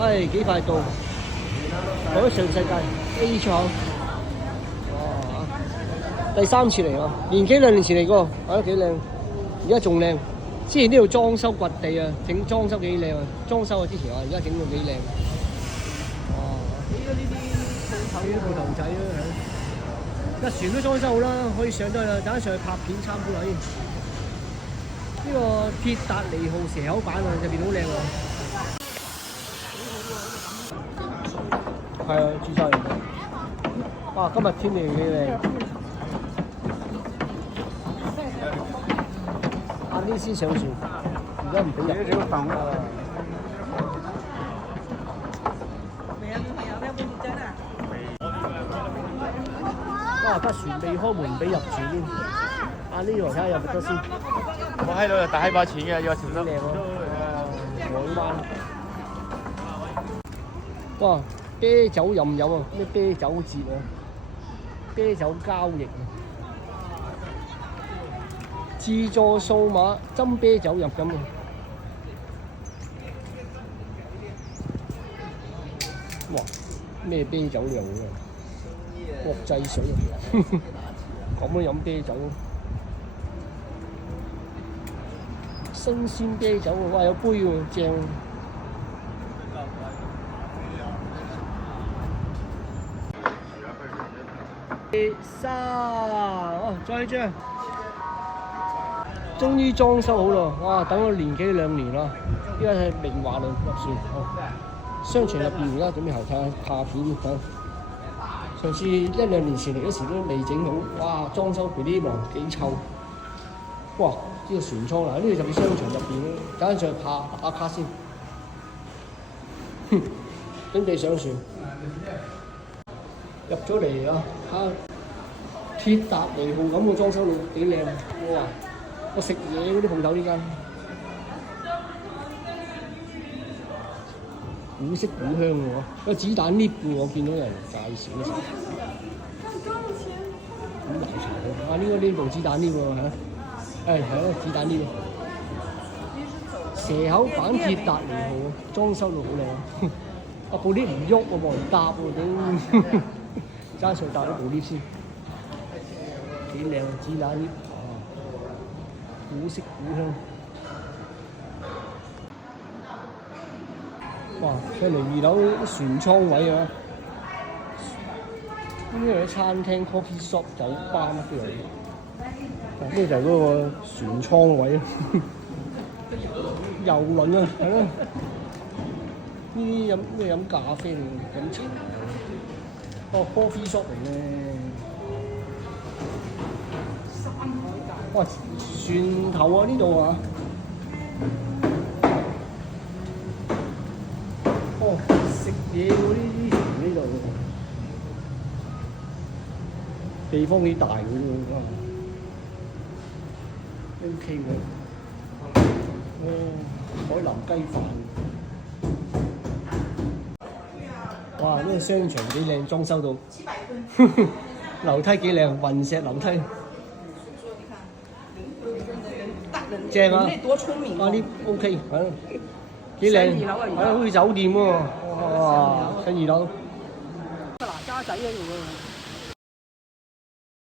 唉，幾快到，去咗上世界 A 廠，哇！第3次嚟啊，年幾2年前嚟過，覺得幾靚，而家仲靚。之前呢度裝修掘地啊，整裝修幾靚啊，裝修啊之前啊，而家整到幾靚。哇！呢啲鋪頭仔啊，係。架船都裝修好啦，可以上得啦，等下上去拍片參觀下先。呢個鐵達尼號蛇口版啊，入邊好靚喎。係啊，註冊嚟。哇！今日天氣幾靚。晏啲先上船，而家唔俾入。哇！架船未開門，唔俾入住添。呢度睇下入唔得先。我喺度就大把錢嘅，要錢得。靚喎，海灣。哇！啤酒任飲啊，咩啤酒節啊，啤酒交易啊，自助數碼斟啤酒入咁啊！哇！咩啤酒樣啊？國際水啊！咁樣飲啤酒。新鮮啤酒喎，哇有杯喎，正！哇，再張，終於裝修好咯！哇，等咗年幾2年啦，依家係明華路入船，商場入邊而家準備後睇下拍片睇。上次1、2年前嚟嗰時都未整好，哇！裝修佢啲忙幾臭，哇！呢個船艙啦，呢度就係商場入邊咯。等陣上去打卡先，準備上船。入咗嚟啊！嚇，鐵達尼號咁嘅裝修到幾靚，哇！我食嘢嗰啲鋪頭呢間，古色古香嘅喎，個子彈 lift 嘅我見到有人介紹嘅時候。咁奶茶呢部子彈 lift 喎嚇。係咯，子彈呢個蛇口版鐵達尼號，裝修到好靚。部 lift 唔喐喎，冇人搭喎，都揸上搭咗部 lift 先，幾靚啊！子彈 lift，古色古香。哇！上嚟2樓船艙位啊，呢度有餐廳、coffee shop、酒吧乜都有。呢就係嗰個船艙位啊，遊輪啊，係咯。呢啲飲咖啡定飲茶？哦 ，coffee shop 嚟嘅。哇，船頭啊呢度啊。哦，食嘢嗰啲船呢度，地方幾大嘅喎。OK 喎，海南雞飯，哇！呢個商場幾靚，裝修到，樓梯幾靚，雲石樓梯，正啊！呢 OK，係幾靚，係好似酒店喎，哇！上2樓，嗱家仔喺度喎。